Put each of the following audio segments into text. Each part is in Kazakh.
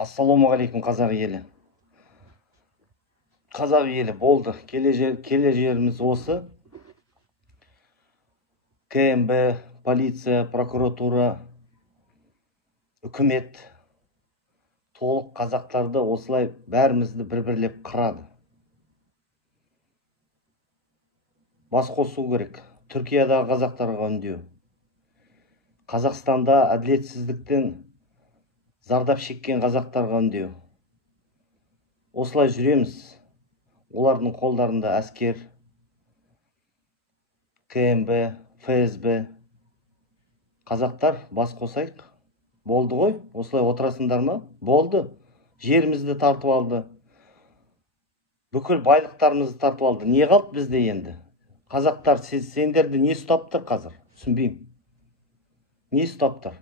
Ассалаумағалейкум қазақ елі. Қазақ елі болды. Келер жеріміз осы. КМБ, полиция, прокуратура, үкімет толық қазақтарды осылай бәрімізді бір-бірлеп қырады. Бас қосу керек. Түркиядағы қазақтарға үндеу. Қазақстанда әділетсіздіктен зардап шеккен қазақтарға үндеу. Осылай жүреміз. Олардың қолдарында әскер, КМБ, ФСБ. Қазақтар бас қосайық. Болды ғой, осылай отырасыңдар ма? Болды. Жерімізді тартып алды. Бүкіл байлықтарымызды тартып алды. Не қалды бізде енді? Қазақтар, сендерді не ұстаптыр қазір? Түсінбеймін. Не ұстаптыр?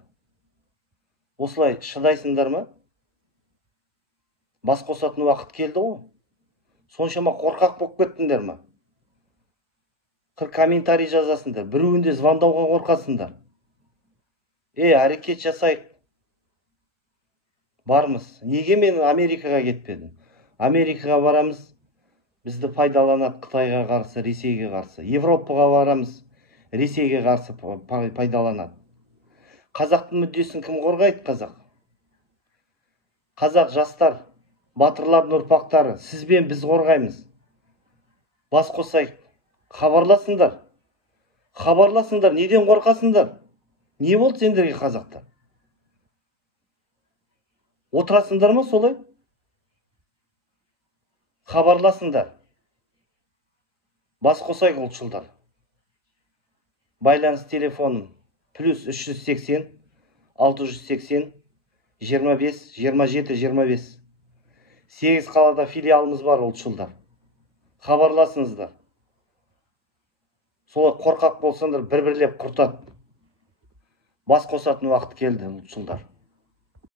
Осылай шыдайсыңдар ма? Бас қосатын уақыт келді ғой. Соншама қорқақ болып кеттіңдер ма? Комментарий жазасыңдар. Біреуінде звондауға қорқасыңдар. Әрекет жасайық. Бармыз. Неге мен Америкаға кетпедім? Америкаға барамыз. Бізді пайдаланады Қытайға қарсы, Ресейге қарсы. Европаға барамыз. Ресейге қарсы пайдаланады. Қазақтың мүддесін кім қорғайды қазақ? Қазақ жастар, батырлардың ұрпақтары, сізбен біз қорғаймыз. Бас қосайық. Хабарласыңдар. Хабарласыңдар. Неден қорқасыңдар? Не болды сендерге қазақтар? Отырасыңдар ма солай? Хабарласыңдар. Бас қосайық ұлтшылдар. Байланыс телефоным +380 680 25 27 25. 8 қалада филиалымыз бар ұлтшылдар. Хабарласыңыздар. Солай қорқақ болсаңдар бір-бірлеп құртады. Бас қосатын уақыт келді ұлтшылдар.